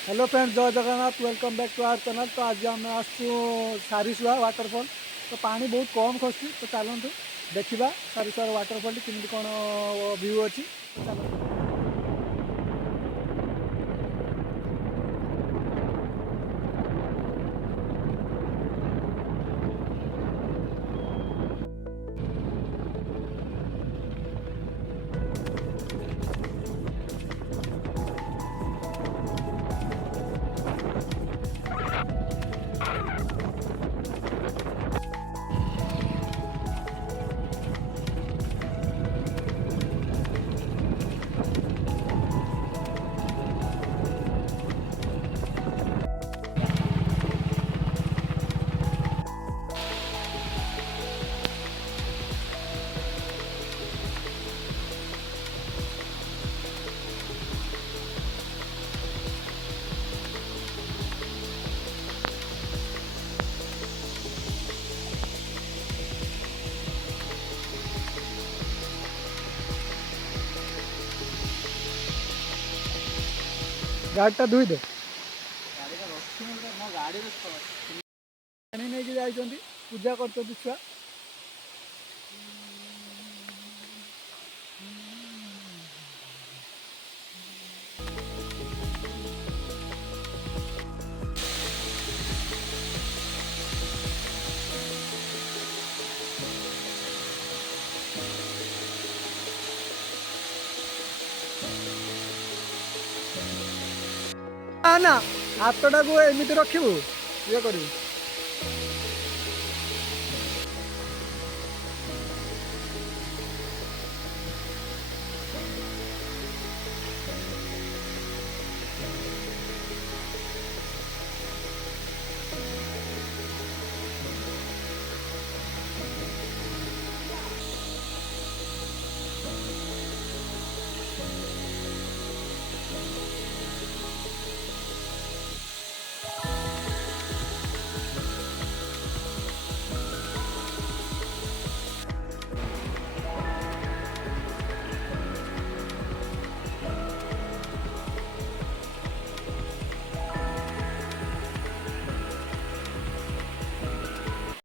Hello friends, जय Jagannath. Welcome back to our channel. तो आज आम आसु सारिसुआ वाटरफॉल। तो पानी बहुत कम खसुची, तो चलतु देखा सारिसुआ वाटरफॉल केमी कौन व्यू अच्छी। तो चलतु गाड़ीटा धोई दे। पानी नहीं जाइछन्ति, पूजा करछन्ति छुआ। ना हाथटा को एमती रखू ये करू